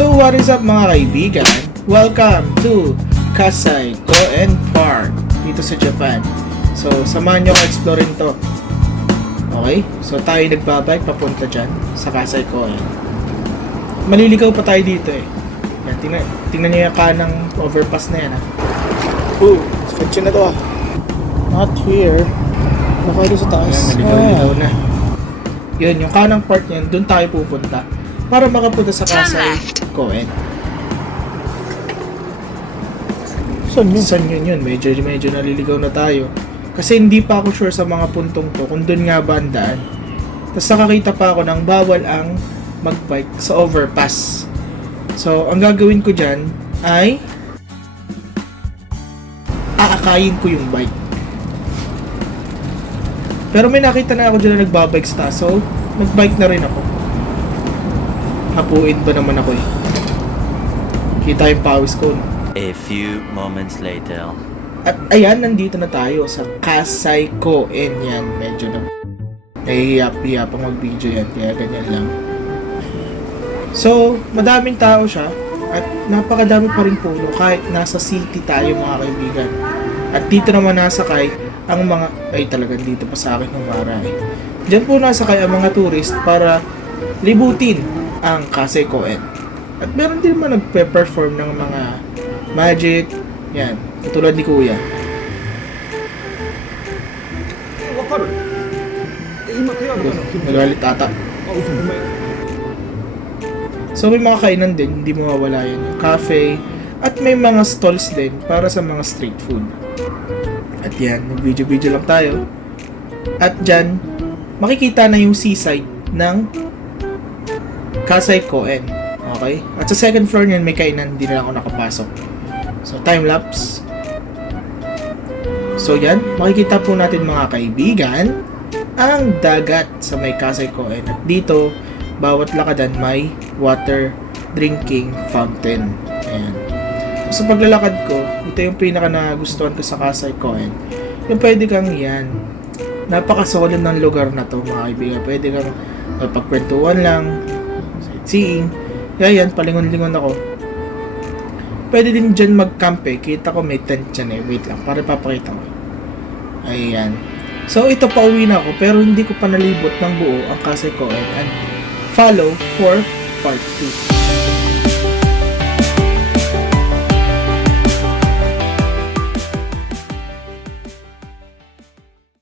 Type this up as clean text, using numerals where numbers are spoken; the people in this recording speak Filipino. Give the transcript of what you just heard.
So what is up mga kaibigan? Welcome to Kasai Koen Park dito sa Japan. So samahan nyo ko exploring to. Okay? So tayo nagbabike papunta dyan sa Kasai Koen. Maliligaw pa tayo dito eh. Yan, tingnan nyo yung kanang overpass na yan ha. Sketchy na to ah. Not here. Baka doon sa taas. Yan, maligaw na. Yun, yung kanang part niyan, doon tayo pupunta para makapunta sa Kasai Koen. Saan yun? Medyo naliligaw na tayo. Kasi hindi pa ako sure sa mga puntong to kung doon nga ba ang daan. Tapos nakakita pa ako ng bawal ang magbike sa overpass. So, ang gagawin ko dyan ay aakayin ko yung bike. Pero may nakita na ako dyan na nagbabike sa taas. So, nagbike na rin ako. Hapuin ba naman ako eh. Kita yung pawis ko. No? A few moments later. At ayan, nandito na tayo sa Kasai Koen. Yan, medyo na nahihiya pang mag-video yan. Kaya ganyan lang. So, madaming tao siya. At napakadami pa rin puno kahit nasa city tayo mga kaibigan. At dito naman nasakay ang mga... Ay, talagang dito pa sa akin ng mara eh. Diyan po nasakay ang mga tourist para libutin ang Kasai Koen. At meron din naman nagpe-perform ng mga magic. Yan, katulad ni Kuya. Nagalit ata. So may mga kainan din, hindi mawawala yan. Cafe. At may mga stalls din para sa mga street food. At yan, mag-video lang tayo. At dyan, makikita na yung seaside ng Kasai Koen. Okay? At sa second floor niyan, may kainan. Hindi na lang ako nakapasok. So, time-lapse. So, yan. Makikita po natin mga kaibigan ang dagat sa may Kasai Koen. At dito, bawat lakadan may water drinking fountain. Ayan. So, sa paglalakad ko, ito yung pinaka nagustuhan ko sa Kasai Koen. Yung pwede kang yan. Napakasolid ng lugar na to mga kaibigan. Pwede kang pagkwentuhan lang, sightseeing. Kaya yan, palingon-lingon ako. Pwede din dyan mag-camp eh. Kita ko may tent dyan eh. Wait lang, para papakita ko. Ayan. So, ito pauwi na ako, pero hindi ko pa nalibot ng buo ang Kasai Koen. And follow for part 2.